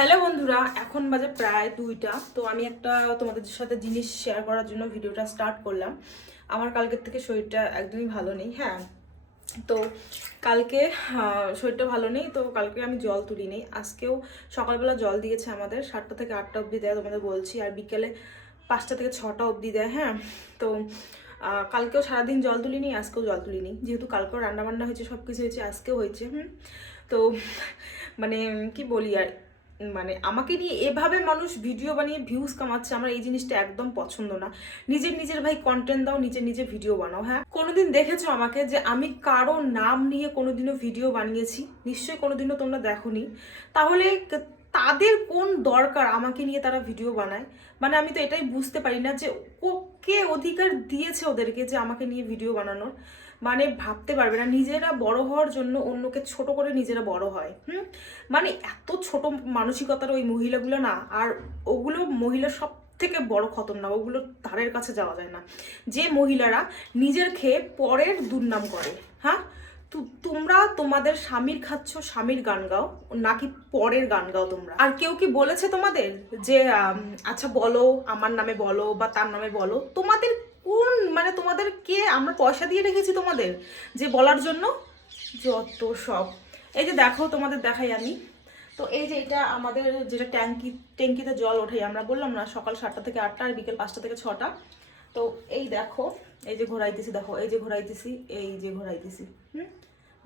Hello বন্ধুরা, এখন বাজে প্রায় 2টা। তো আমি একটা তোমাদের সাথে জিনিস শেয়ার করার জন্য ভিডিওটা স্টার্ট করলাম। আমার কালকের থেকে শরীরটা একদমই ভালো নেই। হ্যাঁ, তো কালকে শরীরটা ভালো নেই, তো কালকে আমি জল তুলি নেই। আজকেও সকালবেলা জল দিয়েছে আমাদের 7টা থেকে 8টা অবধি দেয় তোমাদের বলছি, আর বিকেলে 5টা থেকে 6টা অবধি দেয়। হ্যাঁ, তো কালকেও সারাদিন জল তুলিনি, আজকেও জল তুলিনি, যেহেতু কালকেও রান্নাবান্না হয়েছে, সব কিছু হয়েছে, আজকেও হয়েছে। তো মানে কি বলি আর, মানে আমাকে নিয়ে এভাবে মানুষ ভিডিও বানিয়ে ভিউজ কামাচ্ছে, আমার এই জিনিসটা একদম পছন্দ না। নিজের ভাই কন্টেন্ট দাও, নিজের ভিডিও বানাও। হ্যাঁ, কোনোদিন দেখেছো আমাকে যে আমি কারো নাম নিয়ে কোনোদিনও ভিডিও বানিয়েছি? নিশ্চয়ই কোনোদিনও তোমরা দেখোনি। তাহলে তাদের কোন দরকার আমাকে নিয়ে তারা ভিডিও বানায়? মানে আমি তো এটাই বুঝতে পারি না যে কে অধিকার দিয়েছে ওদেরকে যে আমাকে নিয়ে ভিডিও বানানোর। মানে ভাবতে পারবে না, নিজেরা বড় হওয়ার জন্য অন্যকে ছোট করে নিজেরা বড় হয়। মানে এত ছোট মানসিকতার ওই মহিলাগুলো না, আর ওগুলো মহিলা সব থেকে বড় খতরনাক, ওগুলো তারের কাছে যাওয়া যায় না। যে মহিলারা নিজের খেয়ে পরের দুর্নাম করে। হ্যাঁ, তোমরা তোমাদের স্বামীর খাচ্ছ, স্বামীর গান গাও, নাকি পরের গান গাও তোমরা? আর কেউ কি বলেছে তোমাদের যে আচ্ছা বলো, আমার নামে বলো বা তার নামে বলো? তোমাদের কোন, মানে তোমাদের কে, আমরা পয়সা দিয়ে রেখেছি তোমাদের যে বলার জন্য? যত সব। এই যে দেখো, তোমাদের দেখাই আমি। তো এই যে এটা আমাদের যেটা ট্যাঙ্কিতে জল ওঠে, আমরা বললাম না সকাল 7টা থেকে 8টা আর বিকেল 5টা থেকে 6টা। তো এই দেখো, এই যে ঘোরাইতেছি, দেখো এই যে ঘোরাইতেছি, এই যে ঘোরাইতেছি।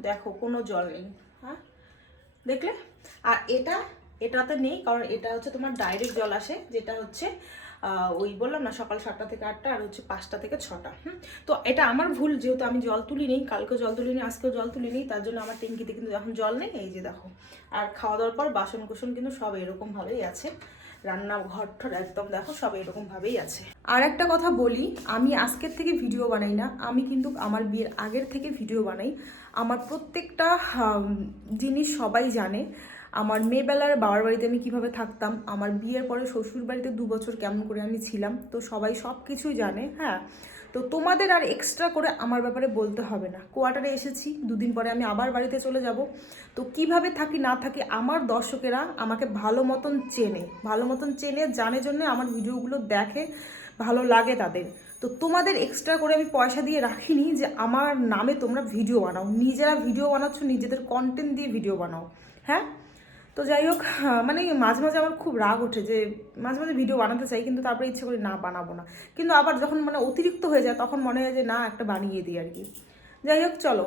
দেখো কোনো জল নেই। হ্যাঁ, দেখলে? আর এটাতে নেই, কারণ এটা হচ্ছে তোমার ডাইরেক্ট জল আসে, যেটা হচ্ছে ওই বললাম না সকাল 7টা থেকে 8টা আর হচ্ছে 5টা থেকে 6টা। তো এটা আমার ভুল, যেহেতু আমি জল তুলি নেই, কালকেও জল তুলিনি, আজকেও জল তুলিনি, তার জন্য আমার ট্যাঙ্কিতে কিন্তু এখন জল নেই। এই যে দেখো, আর খাওয়া দাওয়ার পর বাসন কুসন কিন্তু সব এরকমভাবেই আছে, রান্নাঘর ঠর একদম দেখো সব এরকমভাবেই আছে। আর একটা কথা বলি, আমি আজকের থেকে ভিডিও বানাই না, আমি কিন্তু আমার বিয়ের আগের থেকে ভিডিও বানাই। আমার প্রত্যেকটা জিনিস সবাই জানে। আমার মেয়েবেলার বাবার বাড়িতে আমি কিভাবে থাকতাম, আমার বিয়ের পরে শ্বশুর বাড়িতে 2 বছর কেমন করে আমি ছিলাম, তো সবাই সব কিছুই জানে। হ্যাঁ, তো তোমাদের আর এক্সট্রা করে আমার ব্যাপারে বলতে হবে না। কোয়ার্টারে এসেছি, 2 দিন পরে আমি আবার বাড়িতে চলে যাব। তো কিভাবে থাকি না থাকি আমার দর্শকেরা আমাকে ভালো মতন চেনে জানে, জন্য আমার ভিডিওগুলো দেখে, ভালো লাগে তাদের। তো তোমাদের এক্সট্রা করে আমি পয়সা দিয়ে রাখিনি যে আমার নামে তোমরা ভিডিও বানাও। নিজেরা ভিডিও বানাচ্ছ, নিজেদের কন্টেন্ট দিয়ে ভিডিও বানাও। হ্যাঁ, তো যাই হোক, মানে মাঝে মাঝে আমার খুব রাগ ওঠে যে মাঝে মাঝে ভিডিও বানাতে চাই, কিন্তু তারপরে ইচ্ছে করি না, বানাবো না। কিন্তু আবার যখন মানে অতিরিক্ত হয়ে যায়, তখন মনে হয় যে না, একটা বানিয়ে দিই আর কি। যাই হোক, চলো।